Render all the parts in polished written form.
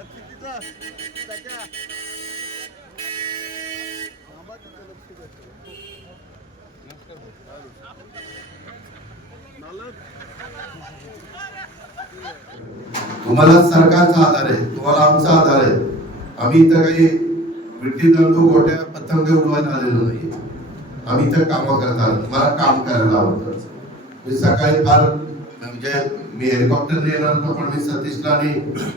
तुम्हाला सरकारचा आधार आहे, तुम्हाला आमचा आधार आहे. आम्ही इथं काही विट्टी दंडू गोट्या पतंग उडवायला आलेलो नाही. आम्ही इथं काम करतात, मला काम करायला आवडतं. मी सकाळी फार म्हणजे मी हेलिकॉप्टरने येणार होतो, पण मी सतीशला आणि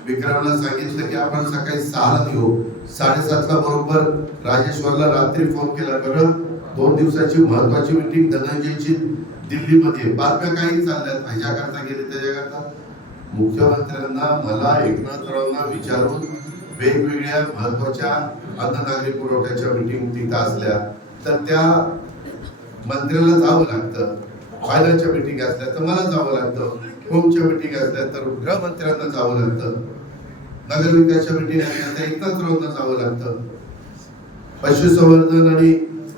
विक्रमला सांगितलं की आपण सकाळी 6ला निघू. 7:30ला बरोबर राजेश्वरला रात्री फोन केला. बरं 2 दिवसाची महत्वाची मीटिंग धनंजयची दिल्लीमध्ये. बातम्या काही चालल्यात, ह्याच्याकरता गेले त्याच्याकरता. मुख्यमंत्र्यांना मला एकनाथरावांना विचारून वेगवेगळ्या महत्वाच्या अन्न नागरी पुरवठ्याच्या मीटिंग तिथं असल्या तर त्या मंत्र्याला जावं लागतं. फायनान्सच्या मीटिंग असल्या तर मला जावं लागतं. होमच्या मीटिंग असल्या तर गृहमंत्र्यांना जावं लागतं. नगरविकासच्या मीटिंग असल्या तर एकनाथरावांना जावं लागतं. पशुसंवर्धन आणि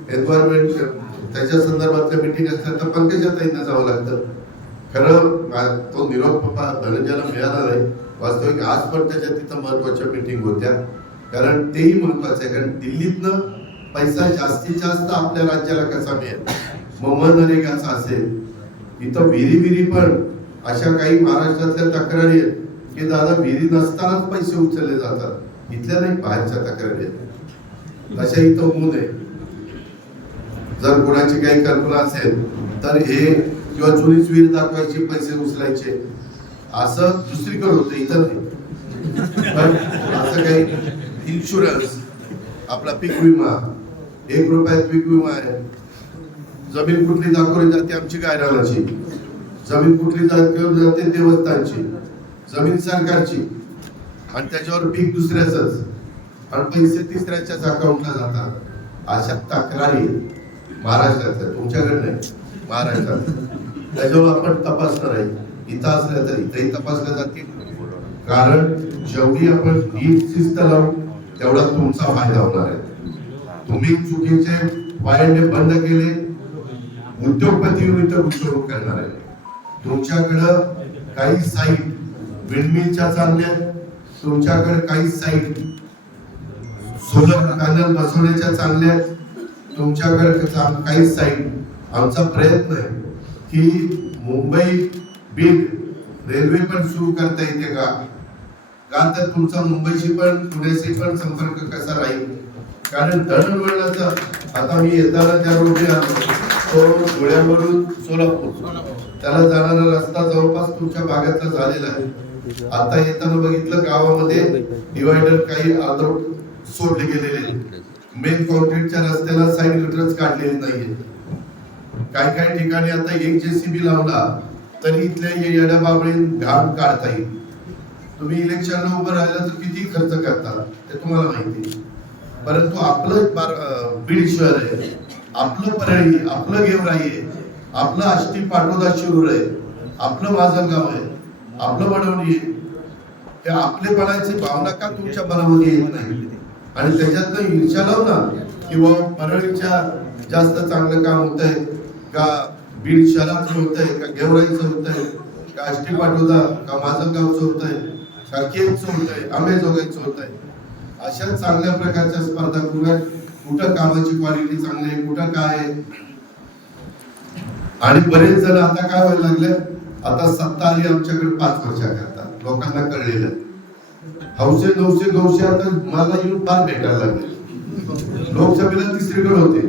एन्व्हायरमेंट त्याच्या संदर्भातल्या मीटिंग असल्या तर पंकजाताईंना जावं लागतं. खरं तो निरोप धनंजयला मिळाला नाही. वास्तविक आज पण त्याच्या तिथं महत्वाच्या मीटिंग होत्या, कारण तेही महत्वाचं आहे. कारण दिल्लीतनं पैसा जास्तीत जास्त आपल्या राज्याला कसा मिळेल, मग मनरेगाचा असेल. इथं विहिरी पण अशा काही महाराष्ट्रातल्या तक्रारी आहेत की दादा विहिरी नसतानाच पैसे उचलले जातात. इथल्या नाही, बाहेरच्या तक्रारी आहेत. अशा इथं होऊ नये. जर कोणाची काही कल्पना असेल तर हे किंवा जुनीच विहीर दाखवायची, पैसे उचलायचे, असं दुसरीकडे होतं, इथं नाही. पण असं काही इन्शुरन्स, आपला पीक विमा, 1 रुपयात पीक विमा आहे. जमीन कुठली दाखवली जाते आमची गायरानाची, जमीन कुठली दाखवली जाते देवस्थानची, जमीन सरकारची, आणि त्याच्यावर पीक दुसऱ्याच आणि पैसे तिसऱ्याच्याच अकाउंटला जातात. अशा तक्रारी महाराष्ट्रातल्या, तुमच्याकडे नाही, महाराष्ट्रात. त्याच्यावर आपण तपासणार आहे. इथं असल्या तर इथंही तपासल्या जातील. कारण जेवढी आपण नीट शिस्त लावू तेवढा तुमचा फायदा होणार आहे. तुम्ही चुकीचे वायंडे बंद केले, उद्योगपती इथं गुंतवणूक करणार आहे. तुमच्याकडं काही साईट विंडमिलच्या चांगल्या, तुमच्याकडे काही साईट सोलर पॅनल बसवण्याच्या चांगल्या, तुमच्याकडे काही साईट. आमचा प्रयत्न आहे की मुंबई बीड रेल्वे पण सुरू करता येते का, तर तुमचा मुंबईशी पण पुण्याशी पण संपर्क कसा राहील. कारण दळणवळणाचा, आता मी येताना त्या रोडने आलो, तो धुळ्यावरून सोलापूर त्याला जाणारा रस्ता जवळपास तुमच्या भागातला झालेला आहे. आता येताना बघितलं गावामध्ये डिवायडर काही अर्धवट सोडले गेलेले, मेन कॉन्क्रीटच्या रस्त्याला साईड गटरच काढलेले नाहीये. काही ठिकाणी आता एक जेसीबी लावला तरी इथल्या येड्या बाबळीन घाण काढता येईल. तुम्ही इलेक्शनला उभं राहिला तर किती खर्च करता ते तुम्हाला माहिती. परंतु आपलं बीड शहर आहे, आपलं परळी, आपलं गेवराई आहे, आपलं आष्टी पाटोदा शिरूर आहे, आपलं माझगाव आहे, आपलं वडवणी आहे. ते आपलेपणाची भावना का तुमच्या मनामध्ये येत नाही? आणि त्याच्यातनं ईर्ष्या लावू ना, किंवा परळीच्या जास्त चांगलं काम होत आहे का, बीड शहराचं होत आहे का, गेवराईचं होत आहे का, आष्टी पाटोदा का माझगावचं होत आहे का, केमचं होत आहे, आंबेजोगाईचं होत आहे. अशा चांगल्या प्रकारच्या स्पर्धा करूया. कुठं कामाची क्वालिटी चांगली आहे, कुठं काय आहे. आणि बरेच जण आता काय व्हायला लागले, आता सत्ता आली आमच्याकडे 5 वर्षा करतात. लोकांना कळलेलं हौसे नवसे गौसे आता मला येऊन फार भेटायला लागले. लोकसभेला 3रीकडे होते,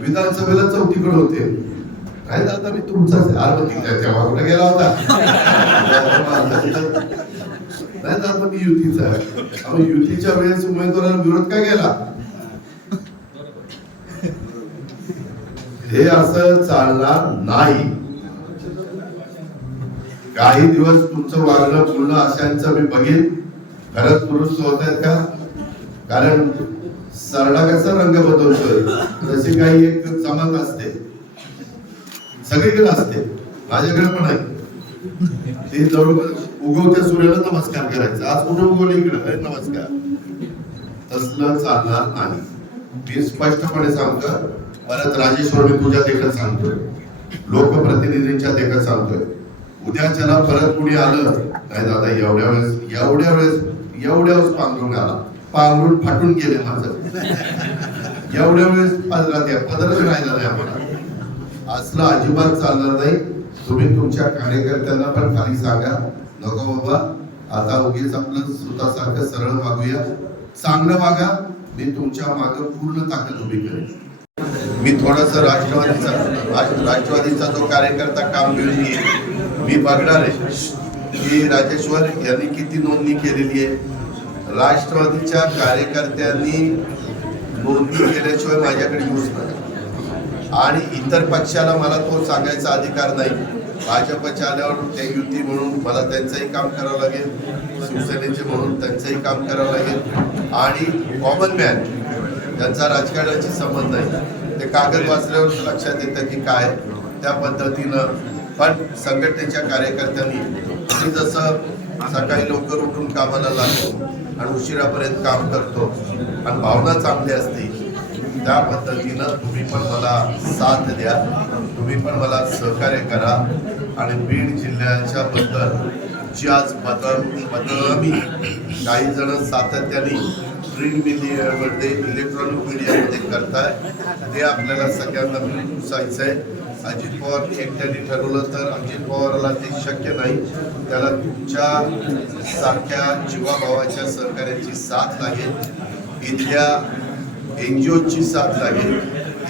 विधानसभेला 4थीकडे होते. काय दादा मी तुमचाच आर्थिक तेव्हा कुठे गेला होता, नाही दादा मी युतीचा आहे. युतीच्या वेळेस उमेदवाराला विरोध काय केला? हे असं चालणार नाही. काही दिवस तुमचं वागणं बोलणं अशांचं मी बघेन. खरंच दुरुस्त होत आहेत का? कारण सरडा कसा रंग बदलतोय तशी काही एक जमात असते, सगळीकडे असते, माझ्याकडे पण आहे. ते जवळ उगवत्या सूर्याला नमस्कार करायचा. आज कुठे उगवले इकडे नमस्कार, तसलं चालणार नाही. मी स्पष्टपणे सांगतो. परत राजेश्वर मी तुझ्या देखत सांगतोय, लोकप्रतिनिधींच्या देखत सांगतोय. उद्याच्याला परत कुणी आलं नाही दादा एवढ्या वेळेस एवढ्याच पांघरून आला, पांघरून फाटून गेले माझं. एवढ्या वेळेस पदरच राहिला नाही आम्हाला. असलं अजिबात चालणार नाही. तुम्ही तुमच्या कार्यकर्त्यांना पण खाली सांगा, नको बाबा आता उगीच आपलं स्वतःसारखं सरळ वागूया, चांगलं वागा, मी तुमच्या मागे पूर्ण ताकद उभी करेन. मी थोडस राष्ट्रवादीचा जो कार्यकर्ता काम घेऊन मी बघणार आहे की राजेश्वर यांनी किती नोंदणी केलेली आहे. राष्ट्रवादीच्या कार्यकर्त्यांनी नोंदणी केल्याशिवाय माझ्याकडे येऊच नका. आणि इतर पक्षाला मला तो सांगायचा अधिकार नाही. भाजपच्या आल्यावर ते युती म्हणून मला त्यांचंही काम करावं लागेल, शिवसेनेचे म्हणून त्यांचंही काम करावं लागेल. आणि कॉमन मॅन त्यांचा राजकारणाशी संबंध नाही, ते कागद वाचल्यावर लक्षात येतं की काय त्या पद्धतीनं. पण संघटनेच्या कार्यकर्त्यांनी जसं सकाळी लवकर उठून कामाला लागतो आणि उशिरापर्यंत काम करतो आणि भावना चांगली असते, त्या पद्धतीनं तुम्ही पण मला साथ द्या, तुम्ही पण मला सहकार्य करा. आणि बीड जिल्ह्याच्या बद्दल जी आज बदनामी काही जण सातत्याने प्रिंट मीडियामध्ये, इलेक्ट्रॉनिक मीडियामध्ये करताय, ते आपल्याला सगळ्यांना मिळून पुसायचं आहे. अजित पवार एकट्याने ठरवलं तर अजित पवारला ते शक्य नाही. त्याला तुमच्या सारख्या जीवाभावाच्या सहकार्याची साथ लागेल, इथल्या NGOची साथ लागेल,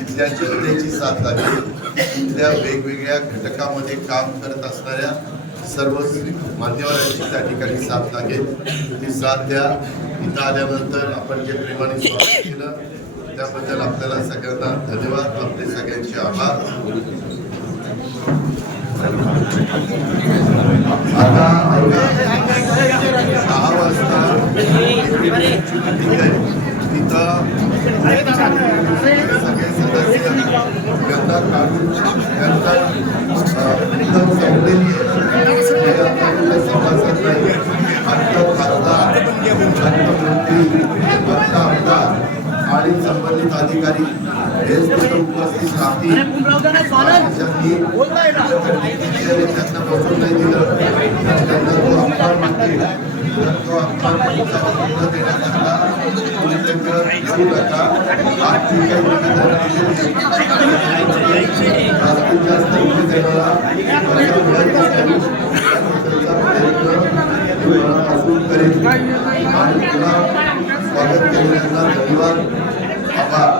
इथल्या जनतेची साथ लागेल, इथल्या वेगवेगळ्या घटकामध्ये काम करत असणाऱ्या सर्व मान्यवरांची त्या ठिकाणी साथ लागेल. ती साथ द्या. इथं आल्यानंतर आपण जे प्रेमाने स्वागत केलं त्याबद्दल आपल्याला सगळ्यांना धन्यवाद, आपले सगळ्यांचे आभार. आता 6 वाजता तिथं सगळे सदस्य गंधा काढून त्यांचा संपलेली सभासद नाही, आमचा खासदार, मंत्री, आमदार आणि संबंधित अधिकारी हेच तिथं उपस्थित राहतील. त्यांना बसून नाही दिलं, त्यांना तो अपमान मागतील, तो अपमान देण्याकरता तुम्ही येऊ नका. आज जी काही जास्तीत जास्त मनापासून करेल. आणि तुला स्वागत केलेल्यांना धन्यवाद, आभार.